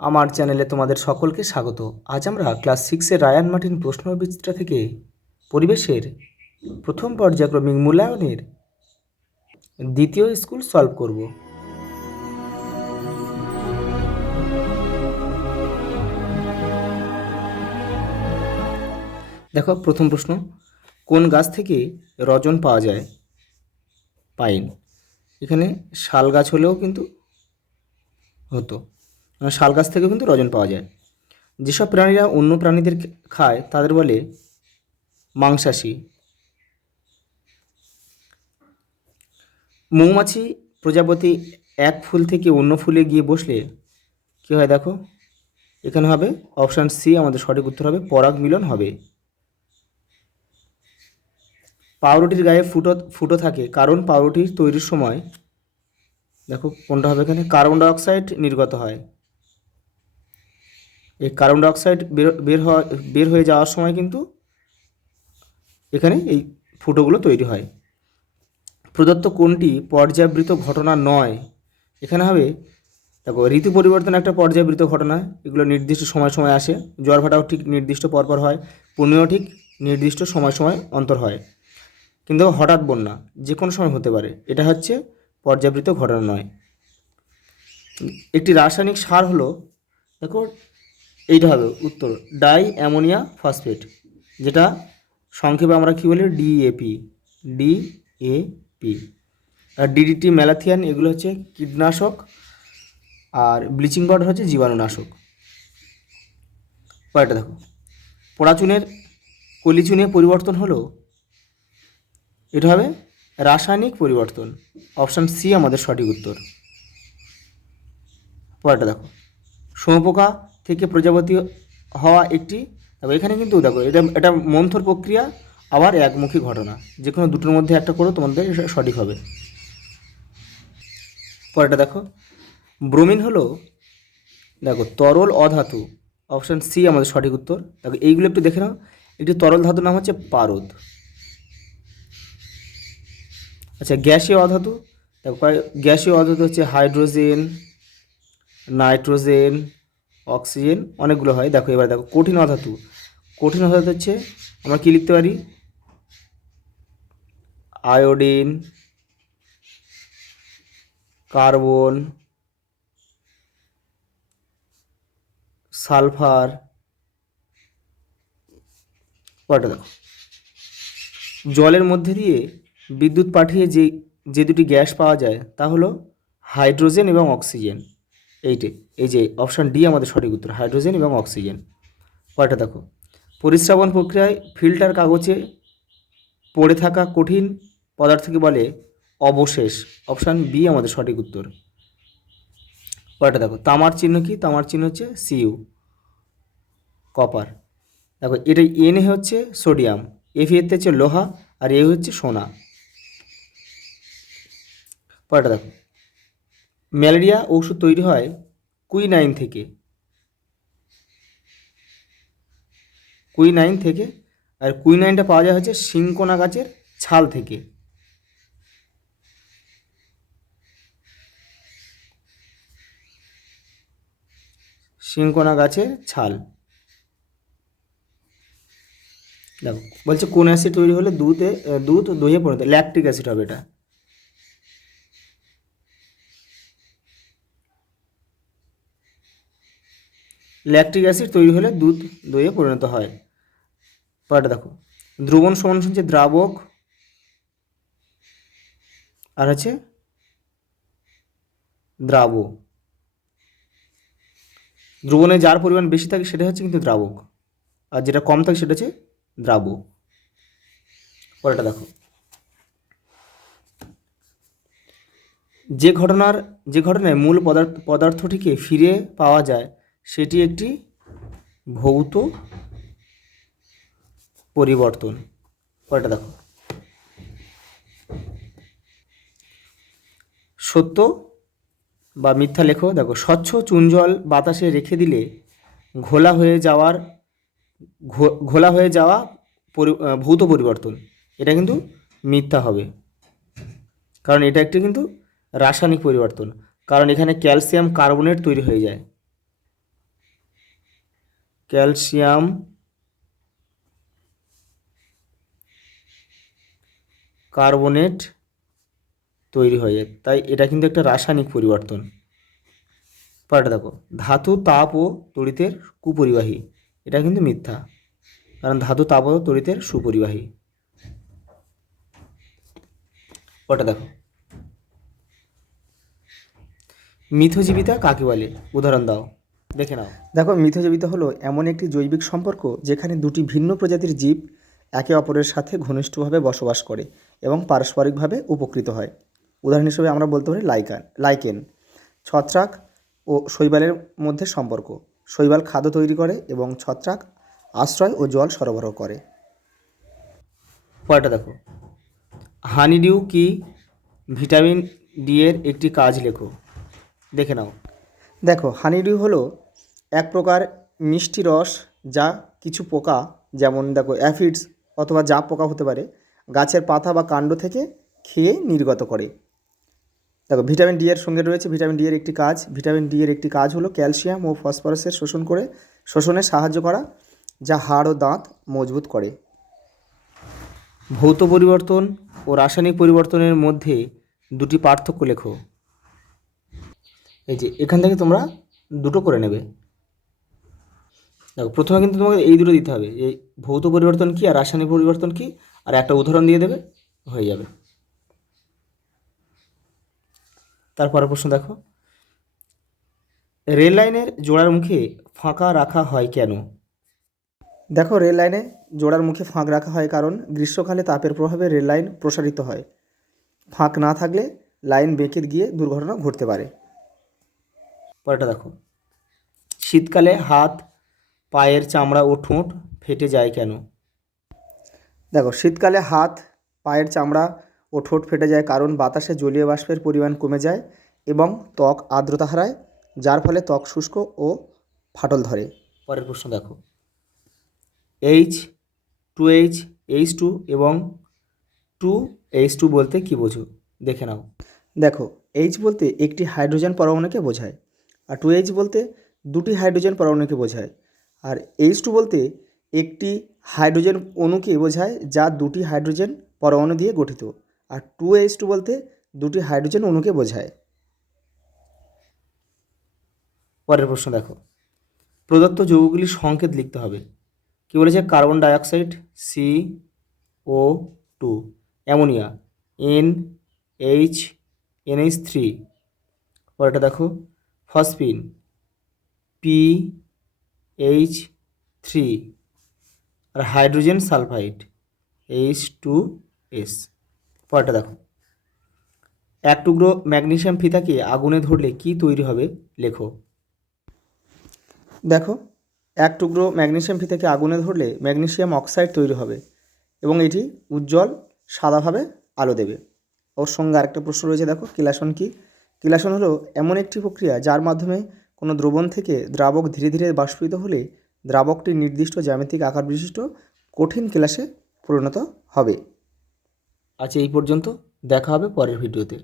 আমার চ্যানেলে তোমাদের সকলকে স্বাগত। আজ আমরা ক্লাস 6-এর রায়ান মার্টিন প্রশ্নবিচিত্রা থেকে পরিবেশের প্রথম পর্যায়ক্রমিক মূল্যায়নের দ্বিতীয় স্কুল সলভ করব। দেখো প্রথম প্রশ্ন, কোন গাছ থেকে রজন পাওয়া যায়? পাইন। এখানে শাল গাছ হলেও কিন্তু হতো, শাল গাছ থেকেও কিন্তু রজন পাওয়া যায়। যেসব প্রাণীরা অন্য প্রাণীদের খায় তাদের বলে মাংসাশী। মৌমাছি প্রজাপতি এক ফুল থেকে অন্য ফুলে গিয়ে বসলে কী হয়? দেখো এখানে হবে অপশান সি আমাদের সঠিক উত্তর হবে, পরাগ মিলন হবে। পাউরুটির গায়ে ফুটো থাকে কারণ পাউরুটির তৈরির সময় দেখো কোনটা হবে, এখানে কার্বন ডাইঅক্সাইড নির্গত হয়। এই কার্বন ডাইঅক্সাইড বের হয়ে যাওয়ার সময় কিন্তু এখানে এই ফুটোগুলো তৈরি হয়। প্রদত্ত কোনটি পর্যাবৃত ঘটনা নয়? এখানে হবে দেখো ঋতু পরিবর্তন একটা পর্যাবৃত ঘটনা, এগুলো নির্দিষ্ট সময় সময় আসে। জ্বর ভাটাও ঠিক নির্দিষ্ট পরপর হয়, পূর্ণিমাও ঠিক নির্দিষ্ট সময় সময় অন্তর হয়। কিন্তু হঠাৎ বন্যা যে কোনো সময় হতে পারে, এটা হচ্ছে পর্যাবৃত ঘটনা নয়। একটি রাসায়নিক সার হলো, দেখো এইটা হবে উত্তর ডাই অ্যামোনিয়া ফসফেট, যেটা সংক্ষেপে আমরা কী বলি ডিএপি। ডিএপি আর ডিডিটি, ম্যালাথিয়ান এগুলো হচ্ছে কীটনাশক, আর ব্লিচিং পাউডার হচ্ছে জীবাণুনাশক। পরেরটা দেখো, পড়াচুনের কলিচুনে পরিবর্তন হলো, এটা হবে রাসায়নিক পরিবর্তন। অপশান সি আমাদের সঠিক উত্তর। পরেরটা দেখো, শুঁয়োপোকা থেকে প্রজাপতি হওয়া একটি, তবে এখানে কিন্তু দেখো এটা মন্থর প্রক্রিয়া আবার একমুখী ঘটনা, যে কোনো দুটোর মধ্যে একটা করে তোমাদের সঠিক হবে। পরেরটা দেখো, ব্রোমিন হলো দেখো তরল অধাতু। অপশান সি আমাদের সঠিক উত্তর। দেখো এইগুলো একটু দেখে নাও, একটি তরল ধাতুর নাম হচ্ছে পারদ। আচ্ছা গ্যাসীয় অধাতু, দেখো গ্যাসীয় অধাতু হচ্ছে হাইড্রোজেন, নাইট্রোজেন, অক্সিজেন, অনেকগুলো হয়। দেখো এবার দেখো কঠিন অধাতু, কঠিন অধাতু হচ্ছে আমরা কী লিখতে পারি? Iodine, carbon, sulphur. পরেরটা দেখো, জলের মধ্যে দিয়ে বিদ্যুৎ পাঠিয়ে যে দুটি গ্যাস পাওয়া যায় তা হলো হাইড্রোজেন এবং অক্সিজেন। এই যে অপশান ডি আমাদের সঠিক উত্তর, হাইড্রোজেন এবং অক্সিজেন। পরেরটা দেখো, পরিস্রাবন প্রক্রিয়ায় ফিল্টার কাগজে পড়ে থাকা কঠিন পদার্থকে বলে অবশেষ। অপশান বি আমাদের সঠিক উত্তর। পরেরটা দেখো, তামার চিহ্ন কি? তামার চিহ্ন হচ্ছে সিইউ, কপার। দেখো এটা এন হচ্ছে সোডিয়াম, এফ এতে হচ্ছে লোহা, আর এ হচ্ছে সোনা। পরেরটা দেখো, ম্যালেরিয়া ওষুধ তৈরি হয় কুইনাইন থেকে। কুইনাইন থেকে, আর কুইনাইনটা পাওয়া যায় হচ্ছে সিনকোনা গাছের ছাল থেকে। সিনকোনা গাছের ছাল। দেখো বলছে কোন অ্যাসিড তৈরি হলে দুধ দইয়ে পরিণত, ল্যাকটিক অ্যাসিড হবে এটা। ল্যাকটিক অ্যাসিড তৈরি হলে দুধ দইয়ে পরিণত হয়। পরেরটা দেখো, দ্রবণ সমান হচ্ছে দ্রাবক, আর হচ্ছে দ্রাব। দ্রবণে যার পরিমাণ বেশি থাকে সেটা হচ্ছে কিন্তু দ্রাবক, আর যেটা কম থাকে সেটা হচ্ছে দ্রাব। পরেরটা দেখো, যে ঘটনায় মূল পদার্থটিকে ফিরে পাওয়া যায় সেটি একটি ভৌত পরিবর্তন। পরেরটা দেখো, সত্য বা মিথ্যা লেখো। দেখো স্বচ্ছ চুন জল বাতাসে রেখে দিলে ঘোলা হয়ে যাওয়া ভৌত পরিবর্তন, এটা কিন্তু মিথ্যা হবে, কারণ এটা একটি কিন্তু রাসায়নিক পরিবর্তন, কারণ এখানে ক্যালসিয়াম কার্বনেট তৈরি হয়ে যায়। ক্যালসিয়াম কার্বনেট তৈরি হয়ে যায়। তাই এটা কিন্তু একটা রাসায়নিক পরিবর্তন। পরেরটা দেখো, ধাতু তাপ ও তড়িতের কুপরিবাহী। এটা কিন্তু মিথ্যা, কারণ ধাতু তাপ ও তড়িতের সুপরিবাহী। পরেরটা দেখো, মিথজীবিতা কাকে বলে? উদাহরণ দাও, দেখে নাও। দেখো, মিথজীবিতা হলো এমন একটি জৈবিক সম্পর্ক যেখানে দুটি ভিন্ন প্রজাতির জীব একে অপরের সাথে ঘনিষ্ঠভাবে বসবাস করে এবং পারস্পরিকভাবে উপকৃত হয়। উদাহরণ হিসেবে আমরা বলতে পারি লাইকেন। ছত্রাক ও শৈবালের মধ্যে সম্পর্ক। শৈবাল খাদ্য তৈরি করে এবং ছত্রাক আশ্রয় ও জল সরবরাহ করে। পরেরটা দেখো, হানিডিউ কি? ভিটামিন ডি এর একটি কাজ লেখো, দেখে নাও। দেখো, হানিডিউ হলো এক প্রকার মিষ্টি রস যা কিছু পোকা, যেমন দেখো অ্যাফিডস অথবা জাপ পোকা হতে পারে, গাছের পাতা বা কাণ্ড থেকে খেয়ে নির্গত করে। দেখো, ভিটামিন ডি এর সঙ্গে রয়েছে ভিটামিন ডি এর একটি কাজ। ভিটামিন ডি এর একটি কাজ হলো ক্যালসিয়াম ও ফসফরাসের শোষণে সাহায্য করা, যা হাড় ও দাঁত মজবুত করে। ভৌত পরিবর্তন ও রাসায়নিক পরিবর্তনের মধ্যে দুটি পার্থক্য লেখো। এই যে এখান থেকে তোমরা দুটো করে নেবে। দেখো, প্রথমে কিন্তু তোমাকে এই দুটো দিতে হবে, এই ভৌত পরিবর্তন কী আর রাসায়নিক পরিবর্তন কী, আর একটা উদাহরণ দিয়ে দেবে, হয়ে যাবে। তারপরের প্রশ্ন দেখো, রেল লাইনের জোড়ার মুখে ফাঁকা রাখা হয় কেন? দেখো, রেল লাইনে জোড়ার মুখে ফাঁক রাখা হয় কারণ গ্রীষ্মকালে তাপের প্রভাবে রেল লাইন প্রসারিত হয়। ফাঁক না থাকলে লাইন বেঁকে গিয়ে দুর্ঘটনা ঘটতে পারে। পরেরটা দেখো, শীতকালে হাত, পায়ের চামড়া ও ঠোঁট ফেটে যায় কেন? দেখো, শীতকালে হাত, পায়ের চামড়া ও ঠোঁট ফেটে যায় কারণ বাতাসে জলীয় বাষ্পের পরিমাণ কমে যায় এবং ত্বক আর্দ্রতা হারায়, যার ফলে ত্বক শুষ্ক ও ফাটল ধরে। পরের প্রশ্ন দেখো, H2H, H2 এবং 2H2 বলতে কী বোঝো? দেখে নাও। দেখো, H বলতে একটি হাইড্রোজেন পরমাণুকে বোঝায়, আর 2H বলতে দুটি হাইড্রোজেন পরমাণুকে বোঝায়, আর H2 বলতে একটি হাইড্রোজেন অণুকে বোঝায় যা দুটি হাইড্রোজেন পরমাণু দিয়ে গঠিত, আর 2H2 বলতে দুটি হাইড্রোজেন অণুকে বোঝায়। পরের প্রশ্ন দেখো, প্রদত্ত যৌগগুলির সংকেত লিখতে হবে। কী বলেছে? Carbon dioxide CO2, ammonia NH3। পরেরটা দেখো, ফসফিন PH3, আর হাইড্রোজেন সালফাইড H2S। পরেরটা দেখো, এক টুকরো ম্যাগনেসিয়াম ফিতাকে আগুনে ধরলে কি তৈরি হবে? লেখো। দেখো, এক টুকরো ম্যাগনেসিয়াম ফিতাকে আগুনে ধরলে ম্যাগনেসিয়াম অক্সাইড তৈরি হবে এবং এটি উজ্জ্বল সাদাভাবে আলো দেবে। ওর সঙ্গে আরেকটা প্রশ্ন রয়েছে, দেখো, কিলাসন কি? কিলাসন হলো এমন একটি প্রক্রিয়া যার মাধ্যমে কোনো দ্রবণ থেকে দ্রাবক ধীরে ধীরে বাষ্পীভূত হলে দ্রাবকটি নির্দিষ্ট জ্যামিতিক আকার বিশিষ্ট কঠিন কেলাসে পরিণত হবে। আচ্ছা, এই পর্যন্ত, দেখা হবে পরের ভিডিওতে।